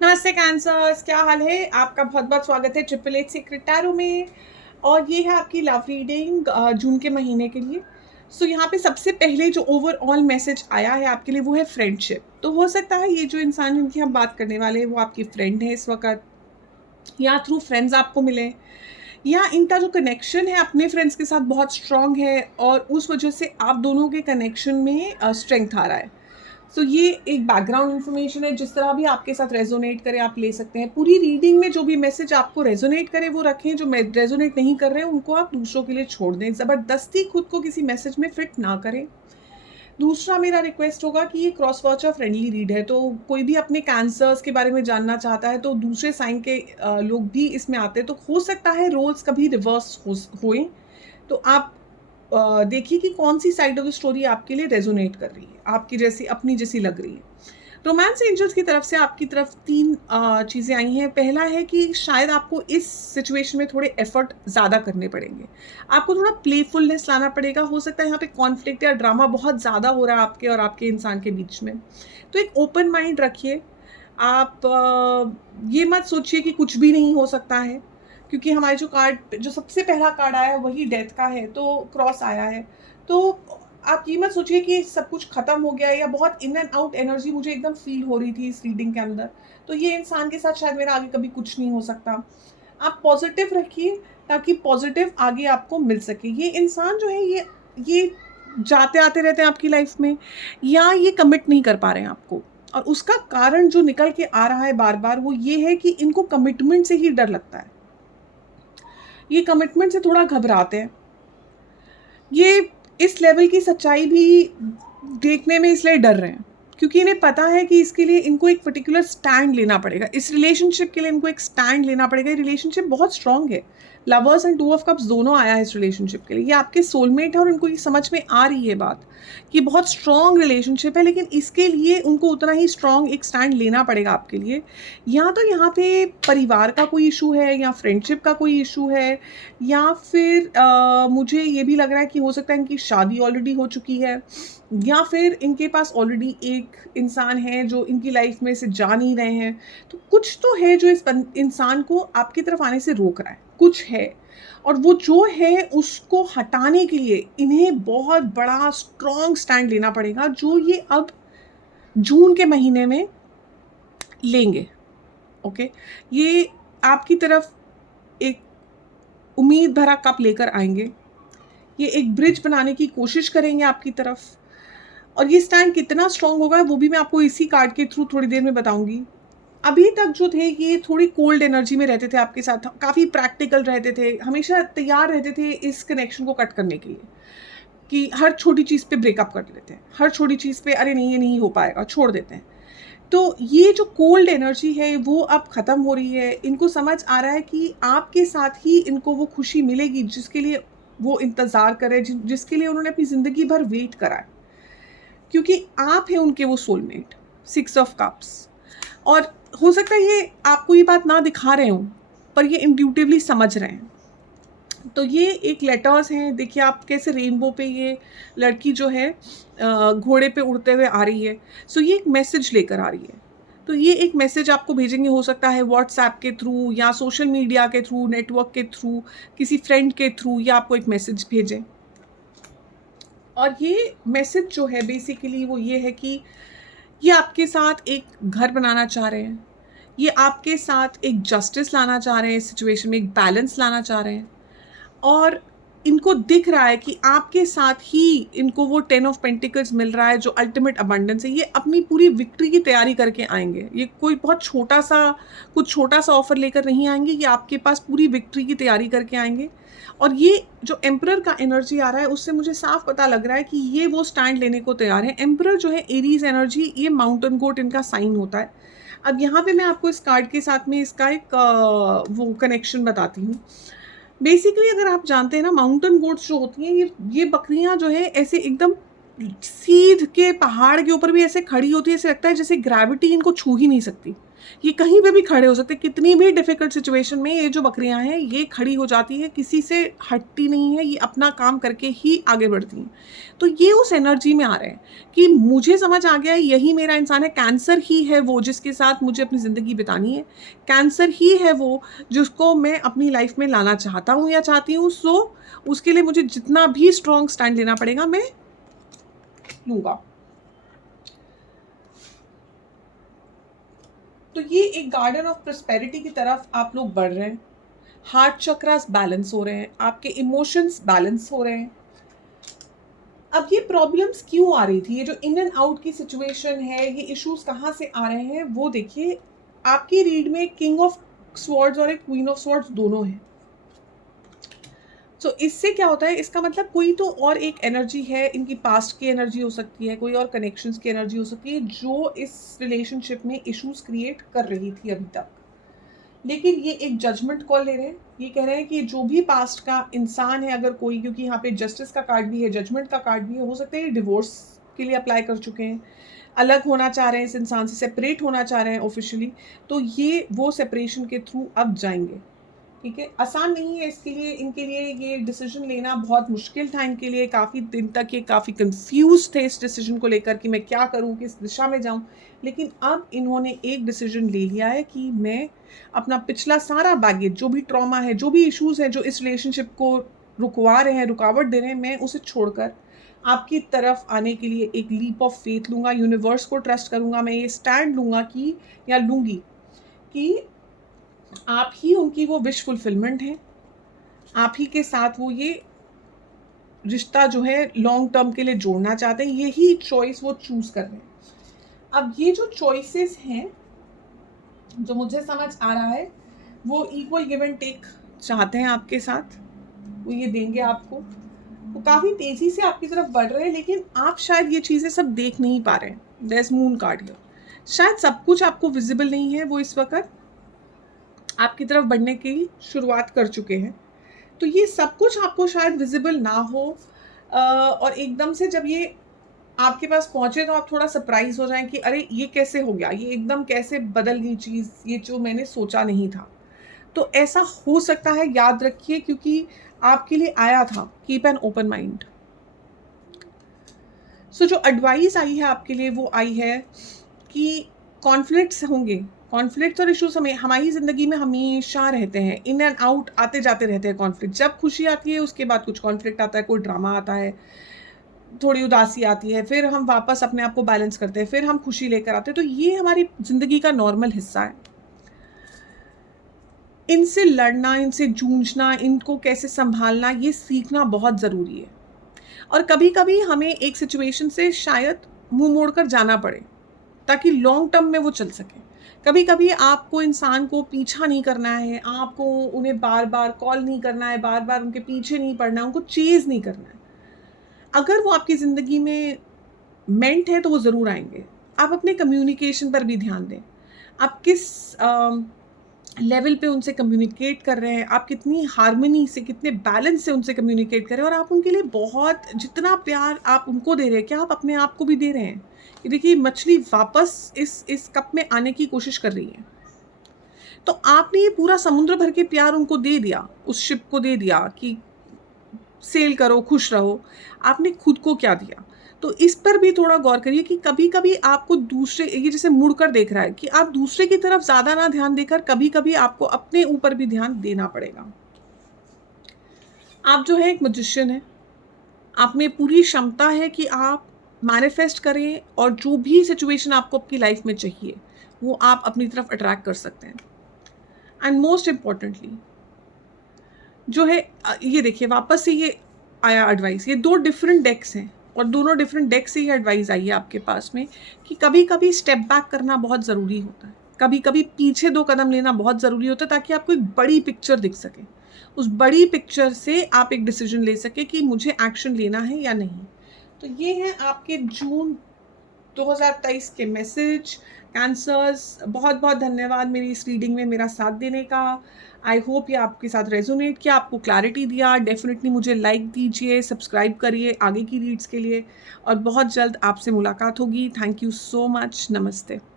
नमस्ते कैंसर्स, क्या हाल है? आपका बहुत-बहुत स्वागत है ट्रिपल एट सीक्रेट टैरो में। और ये है आपकी लव रीडिंग जून के महीने के लिए। सो यहाँ पे सबसे पहले जो ओवरऑल मैसेज आया है आपके लिए वो है फ्रेंडशिप। तो हो सकता है ये जो इंसान जिनकी हम बात करने वाले हैं वो आपकी फ्रेंड है इस वक़्त, या थ्रू फ्रेंड्स आपको मिले, या इनका जो कनेक्शन है अपने फ्रेंड्स के साथ बहुत स्ट्रॉन्ग है और उस वजह से आप दोनों के कनेक्शन में स्ट्रेंथ आ रहा है। सो ये एक बैकग्राउंड इन्फॉर्मेशन है, जिस तरह भी आपके साथ रेजोनेट करे आप ले सकते हैं। पूरी रीडिंग में जो भी मैसेज आपको रेजोनेट करे वो रखें, जो रेजोनेट नहीं कर रहे हैं उनको आप दूसरों के लिए छोड़ दें। ज़बरदस्ती खुद को किसी मैसेज में फिट ना करें। दूसरा मेरा रिक्वेस्ट होगा कि ये क्रॉस वॉचर फ्रेंडली रीड है, तो कोई भी अपने कैंसर्स के बारे में जानना चाहता है तो दूसरे साइन के लोग भी इसमें आते हैं, तो हो सकता है रोल्स कभी रिवर्स हुए। तो आप देखिए कि कौन-सी साइड ऑफ द स्टोरी आपके लिए रेज़ोनेट कर रही है, आपकी जैसी अपनी जैसी लग रही है। रोमांस एंजल्स की तरफ से आपकी तरफ 3 चीज़ें आई हैं। पहला है कि शायद आपको इस सिचुएशन में थोड़े एफर्ट ज़्यादा करने पड़ेंगे। आपको थोड़ा प्लेफुलनेस लाना पड़ेगा। हो सकता है यहाँ पे कॉन्फ्लिक्ट या ड्रामा बहुत ज़्यादा हो रहा है आपके और आपके इंसान के बीच में। तो एक ओपन माइंड रखिए। आप ये मत सोचिए कि कुछ भी नहीं हो सकता है, क्योंकि हमारे जो सबसे पहला कार्ड आया है वही डेथ का है, तो क्रॉस आया है। तो आप ये मत सोचिए कि सब कुछ खत्म हो गया है, या बहुत इन एंड आउट एनर्जी मुझे एकदम फील हो रही थी इस रीडिंग के अंदर, तो ये इंसान के साथ शायद मेरा आगे कभी कुछ नहीं हो सकता। आप पॉजिटिव रखिए ताकि पॉजिटिव आगे आपको मिल सके। ये इंसान जो है ये जाते आते रहते हैं आपकी लाइफ में, या ये कमिट नहीं कर पा रहे हैं आपको, और उसका कारण जो निकल के आ रहा है बार बार वो ये है कि इनको कमिटमेंट से ही डर लगता है। ये कमिटमेंट से थोड़ा घबराते हैं। ये इस लेवल की सच्चाई भी देखने में इसलिए डर रहे हैं क्योंकि इन्हें पता है कि इसके लिए इनको एक पर्टिकुलर स्टैंड लेना पड़ेगा। इस रिलेशनशिप के लिए इनको एक स्टैंड लेना पड़ेगा। ये रिलेशनशिप बहुत स्ट्रांग है। Lovers and two of cups दोनों आया है इस रिलेशनशिप के लिए। ये आपके सोलमेट है और उनको ये समझ में आ रही है बात कि बहुत स्ट्रांग रिलेशनशिप है, लेकिन इसके लिए उनको उतना ही स्ट्रांग एक स्टैंड लेना पड़ेगा आपके लिए। या तो यहाँ पे परिवार का कोई इशू है, या फ्रेंडशिप का कोई इशू है, या फिर मुझे ये भी लग रहा है कि हो सकता है इनकी शादी ऑलरेडी हो चुकी है, या फिर इनके पास ऑलरेडी एक इंसान है जो इनकी लाइफ में से जा नहीं रहे हैं। तो कुछ तो है जो इस इंसान को आपकी तरफ आने से रोक रहा है, कुछ है। और वो जो है उसको हटाने के लिए इन्हें बहुत बड़ा स्ट्रॉन्ग स्टैंड लेना पड़ेगा, जो ये अब जून के महीने में लेंगे। ओके, ये आपकी तरफ एक उम्मीद भरा कप लेकर आएंगे। ये एक ब्रिज बनाने की कोशिश करेंगे आपकी तरफ, और ये स्टैंड कितना स्ट्रांग होगा वो भी मैं आपको इसी कार्ड के थ्रू थोड़ी देर में बताऊंगी। अभी तक जो थे ये थोड़ी कोल्ड एनर्जी में रहते थे आपके साथ, काफ़ी प्रैक्टिकल रहते थे, हमेशा तैयार रहते थे इस कनेक्शन को कट करने के लिए, कि हर छोटी चीज़ पे ब्रेकअप कर लेते हैं, हर छोटी चीज़ पे अरे नहीं ये नहीं हो पाएगा छोड़ देते हैं। तो ये जो कोल्ड एनर्जी है वो अब ख़त्म हो रही है। इनको समझ आ रहा है कि आपके साथ ही इनको वो खुशी मिलेगी जिसके लिए वो इंतज़ार कर रहे हैं, जिसके लिए उन्होंने अपनी ज़िंदगी भर वेट करा है, क्योंकि आप हैं उनके वो सोलमेट। 6 of cups. और हो सकता है ये आपको ये बात ना दिखा रहे हों, पर ये इंट्यूटिवली समझ रहे हैं। तो ये एक लेटर्स हैं, देखिए आप कैसे रेनबो पे ये लड़की जो है घोड़े पे उड़ते हुए आ रही है। सो ये एक मैसेज लेकर आ रही है। तो ये एक मैसेज आपको भेजेंगे, हो सकता है व्हाट्सएप के थ्रू, या सोशल मीडिया के थ्रू, नेटवर्क के थ्रू, किसी फ्रेंड के थ्रू, या आपको एक मैसेज भेजें। और ये मैसेज जो है बेसिकली वो ये है कि ये आपके साथ एक घर बनाना चाह रहे हैं। ये आपके साथ एक जस्टिस लाना चाह रहे हैं, इस सिचुएशन में एक बैलेंस लाना चाह रहे हैं। और इनको दिख रहा है कि आपके साथ ही इनको वो 10 ऑफ पेंटिकल्स मिल रहा है जो अल्टीमेट अबंडेंस है। ये अपनी पूरी विक्ट्री की तैयारी करके आएंगे। ये कोई बहुत कुछ छोटा सा ऑफर लेकर नहीं आएंगे। ये आपके पास पूरी विक्ट्री की तैयारी करके आएंगे। और ये जो एम्परर का एनर्जी आ रहा है उससे मुझे साफ पता लग रहा है कि ये वो स्टैंड लेने को तैयार है। एम्परर जो है एरीज एनर्जी, ये माउंटेन गोट इनका साइन होता है। अब यहाँ पे मैं आपको इस कार्ड के साथ में इसका एक वो कनेक्शन बताती हूँ। बेसिकली अगर आप जानते हैं ना, माउंटेन गोट्स जो होती हैं, ये बकरियां जो है ऐसे एकदम सीध के पहाड़ के ऊपर भी ऐसे खड़ी होती है, ऐसे लगता है जैसे ग्रेविटी इनको छू ही नहीं सकती। ये कहीं पे भी खड़े हो सकते, कितनी भी डिफिकल्ट सिचुएशन में ये जो बकरियां हैं ये खड़ी हो जाती है, किसी से हटती नहीं है, ये अपना काम करके ही आगे बढ़ती हैं। तो ये उस एनर्जी में आ रहे हैं कि मुझे समझ आ गया है यही मेरा इंसान है। कैंसर ही है वो जिसके साथ मुझे अपनी ज़िंदगी बितानी है, कैंसर ही है वो जिसको मैं अपनी लाइफ में लाना चाहता हूँ या चाहती हूँ। सो उसके लिए मुझे जितना भी स्ट्रॉन्ग स्टैंड लेना पड़ेगा मैं लूँगा। तो ये एक गार्डन ऑफ प्रॉस्पेरिटी की तरफ आप लोग बढ़ रहे हैं। हार्ट चक्रास बैलेंस हो रहे हैं, आपके इमोशंस बैलेंस हो रहे हैं। अब ये प्रॉब्लम्स क्यों आ रही थी, ये जो इन एंड आउट की सिचुएशन है, ये इश्यूज कहाँ से आ रहे हैं वो देखिए। आपकी रीड में किंग ऑफ स्वॉर्ड्स और एक क्वीन ऑफ स्वॉर्ड्स दोनों हैं। तो इससे क्या होता है, इसका मतलब कोई तो और एक एनर्जी है, इनकी पास्ट की एनर्जी हो सकती है, कोई और कनेक्शंस की एनर्जी हो सकती है जो इस रिलेशनशिप में इश्यूज क्रिएट कर रही थी अभी तक। लेकिन ये एक जजमेंट कॉल ले रहे हैं, ये कह रहे हैं कि जो भी पास्ट का इंसान है अगर कोई, क्योंकि यहाँ पे जस्टिस का कार्ड भी है, जजमेंट का कार्ड भी है, हो सकता है डिवोर्स के लिए अप्लाई कर चुके हैं, अलग होना चाह रहे हैं, इस इंसान से सेपरेट होना चाह रहे हैं ऑफिशियली। तो ये वो सेपरेशन के थ्रू अब जाएंगे। ठीक है, आसान नहीं है इसके लिए, इनके लिए ये डिसीजन लेना बहुत मुश्किल था इनके लिए। काफ़ी दिन तक ये काफ़ी कंफ्यूज थे इस डिसीजन को लेकर कि मैं क्या करूं, किस दिशा में जाऊं। लेकिन अब इन्होंने एक डिसीजन ले लिया है कि मैं अपना पिछला सारा बैगेज, जो भी ट्रॉमा है, जो भी इश्यूज हैं जो इस रिलेशनशिप को रुकवा रहे हैं, रुकावट दे रहे हैं, मैं उसे छोड़कर आपकी तरफ आने के लिए एक लीप ऑफ फेथ लूँगा, यूनिवर्स को ट्रस्ट करूँगा। मैं ये स्टैंड लूँगा कि, या लूँगी कि आप ही उनकी वो विश फुलफिलमेंट है, आप ही के साथ वो ये रिश्ता जो है लॉन्ग टर्म के लिए जोड़ना चाहते हैं, यही चॉइस वो चूज कर रहे हैं। अब ये जो चॉइसेस हैं जो मुझे समझ आ रहा है, वो इक्वल गिव एंड टेक चाहते हैं आपके साथ, वो ये देंगे आपको, वो काफ़ी तेज़ी से आपकी तरफ बढ़ रहे हैं। लेकिन आप शायद ये चीज़ें सब देख नहीं पा रहे हैं। There is moon card here, शायद सब कुछ आपको विजिबल नहीं है, वो इस वक्त आपकी तरफ बढ़ने की शुरुआत कर चुके हैं। तो ये सब कुछ आपको शायद विजिबल ना हो, और एकदम से जब ये आपके पास पहुंचे तो आप थोड़ा सरप्राइज हो जाएं कि अरे ये कैसे हो गया, ये एकदम कैसे बदल गई चीज़, ये जो मैंने सोचा नहीं था। तो ऐसा हो सकता है, याद रखिए, क्योंकि आपके लिए आया था कीप एन ओपन माइंड। सो जो एडवाइस आई है आपके लिए वो आई है कि कॉन्फ्लिक्ट्स होंगे, कॉन्फ्लिक्ट्स और इश्यूज हमारी ज़िंदगी में हमेशा रहते हैं, इन एंड आउट आते जाते रहते हैं कॉन्फ्लिक्ट। जब खुशी आती है उसके बाद कुछ कॉन्फ्लिक्ट आता है, कोई ड्रामा आता है, थोड़ी उदासी आती है, फिर हम वापस अपने आप को बैलेंस करते हैं, फिर हम खुशी लेकर आते हैं। तो ये हमारी ज़िंदगी का नॉर्मल हिस्सा है। इनसे लड़ना, इनसे जूझना, इनको कैसे संभालना, ये सीखना बहुत ज़रूरी है। और कभी कभी हमें एक सिचुएशन से शायद मुंह मोड़कर जाना पड़े ताकि लॉन्ग टर्म में वो चल सके। कभी कभी आपको इंसान को पीछा नहीं करना है, आपको उन्हें बार बार कॉल नहीं करना है, बार बार उनके पीछे नहीं पड़ना है, उनको चेज़ नहीं करना है। अगर वो आपकी ज़िंदगी में मेंट है तो वो ज़रूर आएंगे। आप अपने कम्युनिकेशन पर भी ध्यान दें, आप किस लेवल पे उनसे कम्युनिकेट कर रहे हैं, आप कितनी हार्मनी से, कितने बैलेंस से उनसे कम्युनिकेट कर रहे हैं, और आप उनके लिए बहुत, जितना प्यार आप उनको दे रहे हैं, क्या आप अपने आप को भी दे रहे हैं। ये देखिए, मछली वापस इस कप में आने की कोशिश कर रही है। तो आपने ये पूरा समुद्र भर के प्यार उनको दे दिया, उस शिप को दे दिया कि सेल करो, खुश रहो। आपने खुद को क्या दिया? तो इस पर भी थोड़ा गौर करिए कि कभी कभी आपको दूसरे, ये जैसे मुड़कर देख रहा है कि आप दूसरे की तरफ ज़्यादा ना ध्यान देकर कभी कभी आपको अपने ऊपर भी ध्यान देना पड़ेगा। आप जो है एक मैजिशियन है, आप में पूरी क्षमता है कि आप मैनिफेस्ट करें और जो भी सिचुएशन आपको आपकी लाइफ में चाहिए वो आप अपनी तरफ अट्रैक्ट कर सकते हैं। एंड मोस्ट इम्पॉर्टेंटली जो है, ये देखिए वापस से ये आया एडवाइस, ये 2 डिफरेंट डेक्स हैं और दोनों डिफरेंट डेक से ही एडवाइस आई है आपके पास में कि कभी कभी स्टेप बैक करना बहुत ज़रूरी होता है, कभी कभी पीछे 2 कदम लेना बहुत ज़रूरी होता है ताकि आपको एक बड़ी पिक्चर दिख सके। उस बड़ी पिक्चर से आप एक डिसीजन ले सके कि मुझे एक्शन लेना है या नहीं। तो ये है आपके जून 2023 के मैसेज। कैंसर्स, बहुत बहुत धन्यवाद मेरी इस रीडिंग में मेरा साथ देने का। आई होप ये आपके साथ रेजोनेट किया, आपको क्लैरिटी दिया। डेफिनेटली मुझे लाइक दीजिए, सब्सक्राइब करिए आगे की रीड्स के लिए, और बहुत जल्द आपसे मुलाकात होगी। Thank you so much. नमस्ते।